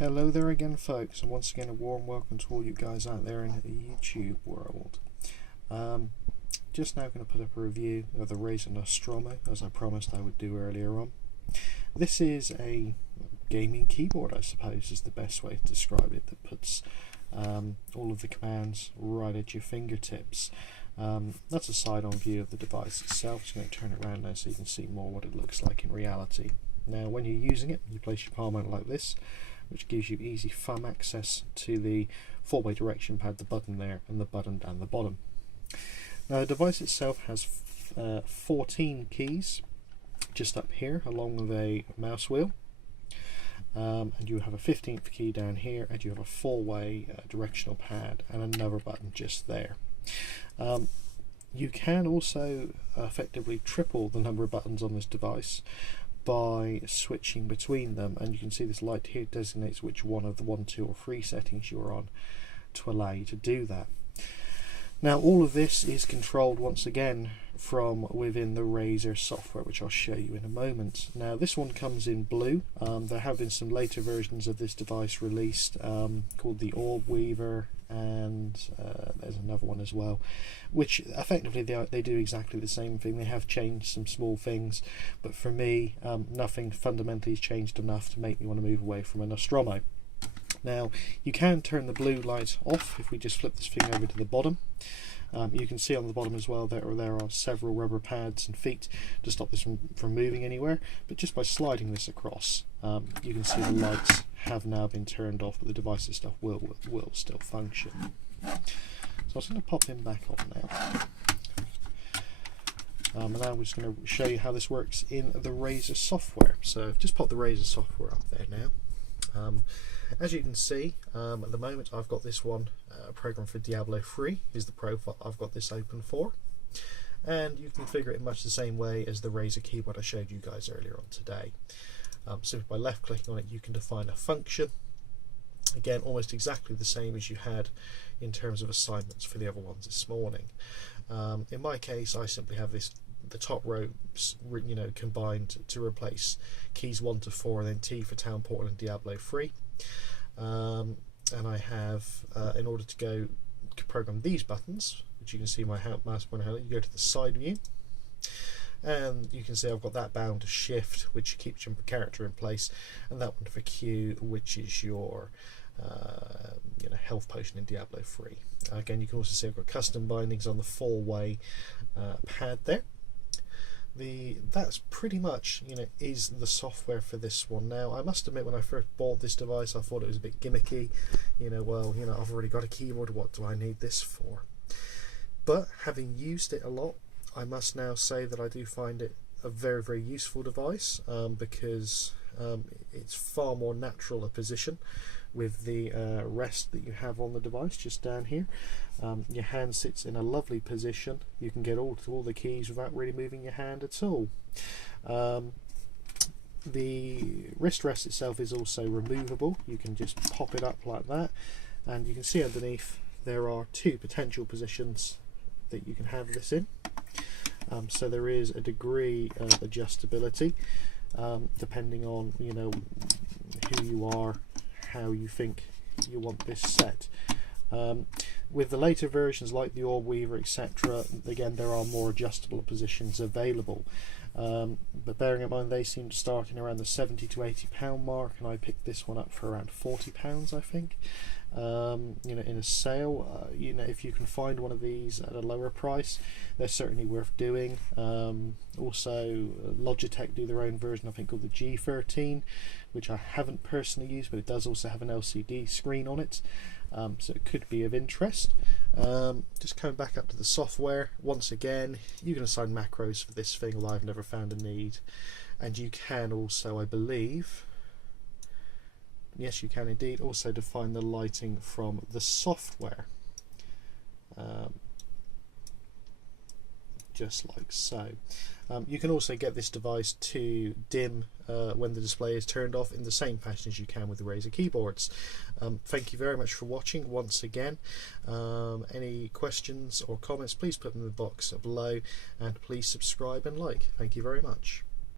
Hello there again, folks, and once again a warm welcome to all you guys out there in the YouTube world. Just now going to put up a review of the Razer Nostromo, as I promised I would do earlier on. This is a gaming keyboard, I suppose is the best way to describe it, that puts all of the commands right at your fingertips. That's a side-on view of the device itself. Just going to turn it around now so you can see more what it looks like in reality. Now when you're using it, you place your palm on it like this, which gives you easy thumb access to the four-way direction pad, the button there, and the button down the bottom. Now the device itself has 14 keys just up here along with a mouse wheel, and you have a 15th key down here, and you have a four-way directional pad and another button just there. You can also effectively triple the number of buttons on this device by switching between them, and you can see this light here designates which one of the 1, 2 or 3 settings you're on to allow you to do that. Now all of this is controlled once again from within the Razer software, which I'll show you in a moment. Now this one comes in blue. There have been some later versions of this device released called the Orb Weaver, and there's another one as well, which effectively they do exactly the same thing. They have changed some small things, but for me nothing fundamentally has changed enough to make me want to move away from a Nostromo. Now you can turn the blue light off if we just flip this thing over to the bottom. You can see on the bottom as well there are several rubber pads and feet to stop this from moving anywhere, but just by sliding this across you can see the lights have now been turned off, but the device itself will still function. So I'm just going to pop him back on now. And now I'm just going to show you how this works in the Razer software. So I've just popped the Razer software up there now. As you can see, at the moment I've got this one programmed for Diablo 3 is the profile I've got this open for, and you can configure it in much the same way as the Razer keyboard I showed you guys earlier on today. Simply by left clicking on it you can define a function, again almost exactly the same as you had in terms of assignments for the other ones this morning. In my case I simply have the top row combined to replace keys 1 to 4 and then T for Town Portal and Diablo 3. And I have, in order to program these buttons, which you can see my mouse pointer, you go to the side view, and you can see I've got that bound to shift, which keeps your character in place, and that one for Q, which is your health potion in Diablo 3. Again, you can also see I've got custom bindings on the four-way pad there. That's pretty much is the software for this one. Now I must admit, when I first bought this device I thought it was a bit gimmicky. I've already got a keyboard, what do I need this for? But having used it a lot, I must now say that I do find it a very, very useful device, because it's far more natural a position with the rest that you have on the device just down here. Your hand sits in a lovely position. You can get to all the keys without really moving your hand at all. The wrist rest itself is also removable. You can just pop it up like that, and you can see underneath there are 2 potential positions that you can have this in. So there is a degree of adjustability depending on who you are, how you think you want this set. With the later versions like the Orb Weaver, etc., again there are more adjustable positions available, but bearing in mind they seem to start in around the £70 to £80 mark, and I picked this one up for around £40 I think. In a sale, if you can find one of these at a lower price, they're certainly worth doing. Also Logitech do their own version, I think called the G13, which I haven't personally used, but it does also have an LCD screen on it, so it could be of interest. Just coming back up to the software, once again you can assign macros for this thing, although I've never found a need, and you can also, I believe, yes you can indeed, also define the lighting from the software, just like so. You can also get this device to dim when the display is turned off in the same fashion as you can with the Razer keyboards. Thank you very much for watching once again. Any questions or comments, please put them in the box below, and please subscribe and like. Thank you very much.